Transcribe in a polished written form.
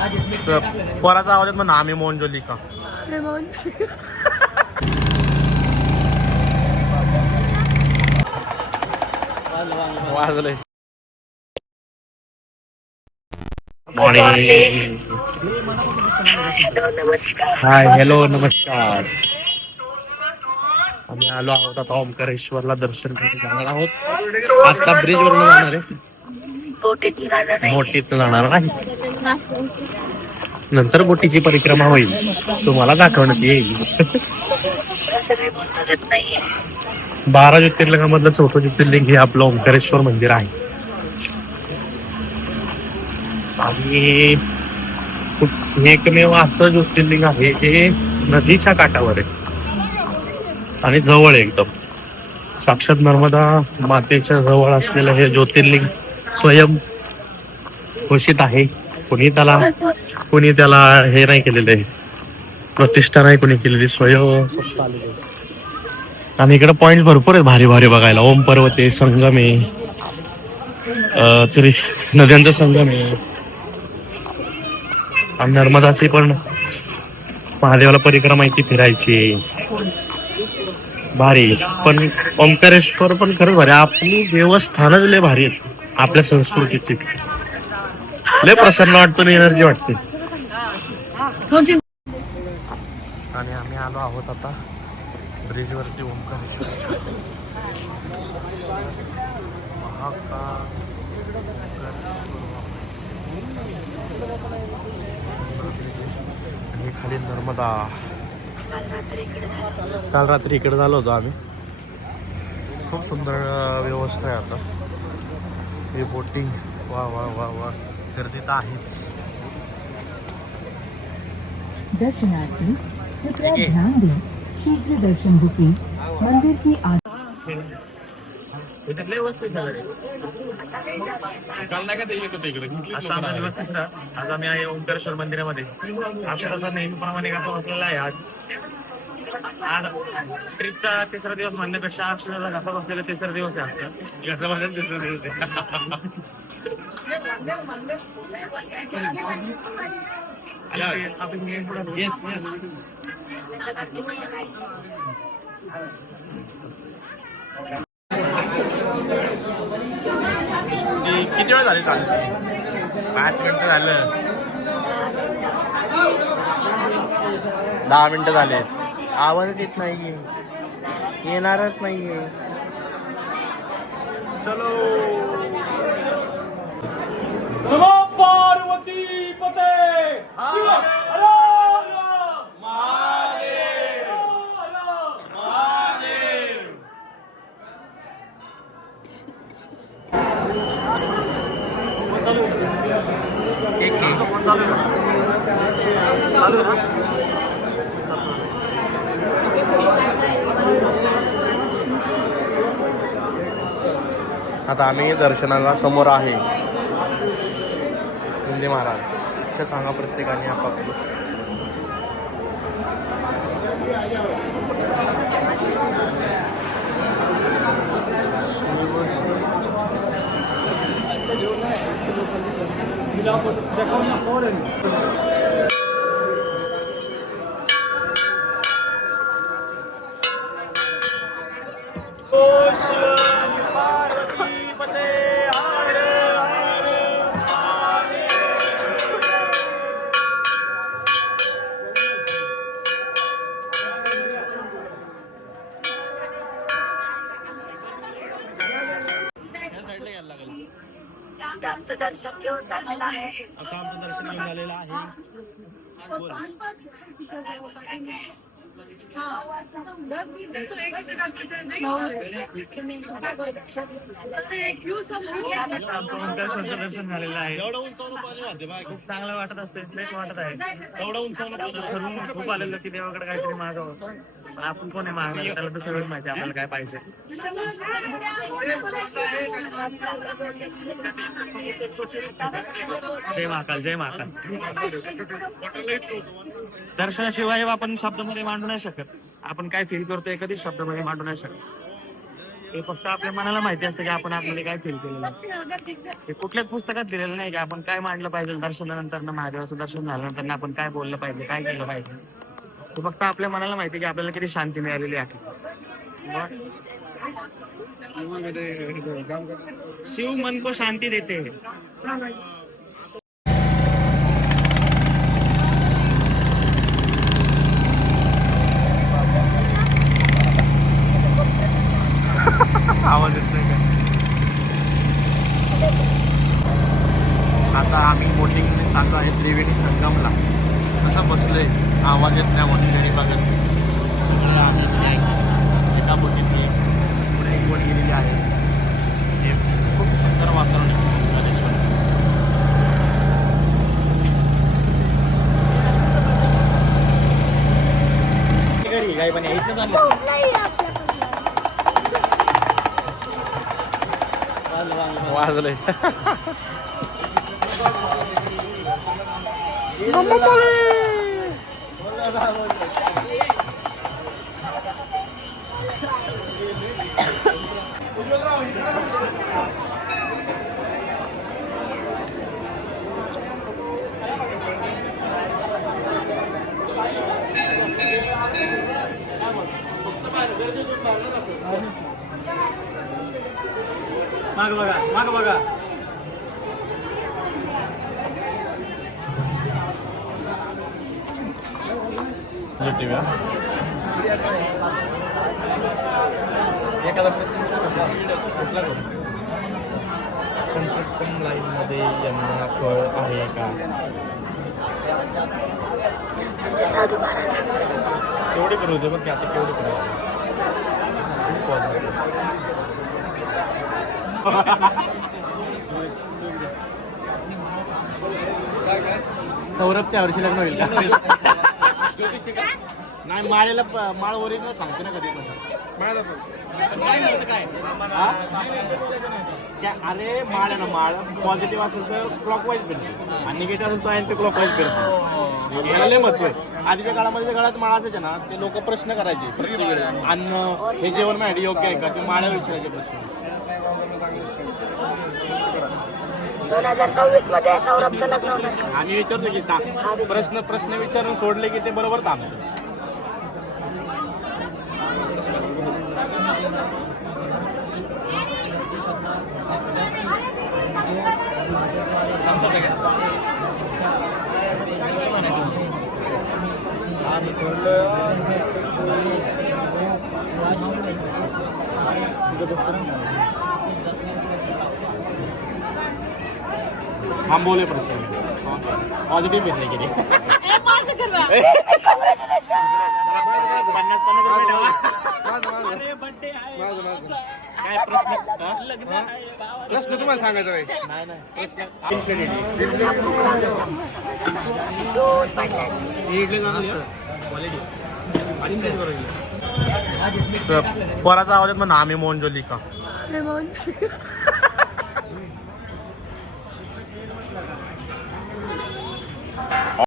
पोराचा आवाजात मग आम्ही मोंजोलिका वाजलंय. मॉर्निंग. हाय हॅलो नमस्कार. आम्ही आलो आहोत आता ओंकारेश्वरला दर्शन करून जाणार आहोत. आता ब्रिज वरून जाणार आहे, बोटीत जाणार नाही. नंतर बोटीची परिक्रमा होईल, तुम्हाला दाखवण्यात येईल. 12 ज्योतिर्लिंगामधलं 4थं ज्योतिर्लिंग हे आपलं ओंकारेश्वर मंदिर आहे. आणि एकमेव असं ज्योतिर्लिंग आहे जे नदीच्या काठावर आहे आणि जवळ एकदम साक्षात नर्मदा मातेच्या जवळ असलेलं हे ज्योतिर्लिंग स्वयं घोषित आहे. कोणी त्याला हे नाही केलेलं आहे, प्रतिष्ठा नाही कोणी केलेली, स्वयं आणि इकडे पॉइंट भरपूर आहेत भारी भारी बघायला. ओम पर्वत आहे, संगम आहे, नद्यांचा संगम आहे आणि नर्मदाची पण महादेवाला परिक्रमाची फिरायची भारी. पण ओंकारेश्वर पण खरंच भारी. आपली देवस्थानच लय भारी आहेत आपल्या संस्कृतीची. लय प्रसन्न वाटतो, एनर्जी वाटते. आणि आम्ही आलो आहोत आता ब्रिजवरती ओंकारेश्वर. आणि खाली नर्मदा. काल रात्री इकडे झालो होतो आम्ही. खूप सुंदर व्यवस्था आहे आता. हे बोटिंग वा वा वा वा, गर्दी तर आहेच. दर्शनार्थी कृपया ध्यान दें, शीघ्र दर्शन बुकिंग मंदिर की आज आम्ही आहे ओंकारेश्वर मंदिरामध्ये. अक्षरशः नेहमीप्रमाणे कसं बसलेला आहे. आज ट्रिपचा 3रा दिवस म्हणण्यापेक्षा अक्षरशः घासा बसलेला 3रा दिवस आहे. आमचा घासा बसलेला 3रा दिवस किती वेळ झाली चालू? 5 मिनिटं झालं. 10 मिनिटं झाले. आवाजच येत नाहीये, येणारच नाहीये. चलो. पार्वती पते आता आम्ही दर्शनाला समोर आहे. नंदी महाराज सांगा प्रत्येकाने आपापलं. आमचं दर्शन घेऊन झालेलं आहे. आता आमचं दर्शन घेऊन झालेलं आहे. दर्शन झालेलं आहे. खूप चांगलं वाटत असते, फ्रेश वाटत आहे. ठरवून खूप आलेलं की देवाकडे काहीतरी मागावं, पण आपण कोण आहे मागणार? त्याला तर सगळंच माहिती आपल्याला काय पाहिजे. जय महाकाल, जय महाकाल. दर्शनाशिवाय आपण शब्दामध्ये मांडू नाही शकत. आपण काय फील करतोय कधीच शब्दामध्ये मांडू नाही शकत. हे फक्त आपल्या मनाला माहिती असतं की आपण आपल्याला काय फील केलेलं आहे. हे कुठल्याच पुस्तकात दिलेलं नाही की आपण काय मांडलं पाहिजे दर्शनानंतर महादेवाचं दर्शन झाल्यानंतर आपण काय बोललं पाहिजे काय केलं पाहिजे. ते फक्त आपल्या मनाला माहिती की आपल्याला किती शांती मिळालेली आहे. शिव मन को शांती देते हैं. आवाज येत नाही काय. आता आम्ही बोटिंग चाललो आहे त्रिवेणी संगमला. कसं बसलोय आवाज येत नाही वॉटिंग बघत. एका बोटीतली पुढे एक बोट गेलेली आहे. हे खूप सुंदर वातावरण आहे घरी काही पण इथं वाजलंय. माग बघा माग बघा. कन्स्ट्रक्शन लाईन मध्ये यांना फळ आहे का? साधू महाराज केवढे करू होते बघ की आता केवढे करू. सौरभच्या वर्षी लग्न होईल का? नाही माळेला माळ ओरिजिनल सांगते ना कधी पण. अरे माळ आहे ना माळ पॉझिटिव्ह असेल तर क्लॉकवाईज फिरते आणि निगेटिव्ह असेल तर अँटी क्लॉकवाईज फिरते. याला लय महत्व आहे. आधीच्या काळामध्ये जे काळात माळ असायचे ना ते लोक प्रश्न करायचे प्रत्येक वेळेस अन्न हे जेवण माहिती योग्य आहे का ते माळ्यावर विचारायचे प्रश्न. 2026 मध्ये सौरभचं लग्न होणार. आम्ही विचारतो की प्रश्न विचारून सोडले की ते बरोबर थांबतो. हम बोले प्रश्न पॉझिटिव्ह घेतले की काय प्रश्न तुम्हाला सांगायचा आहे. नाही पोराचा आवाज येत म्हणा आम्ही मोहन जोली का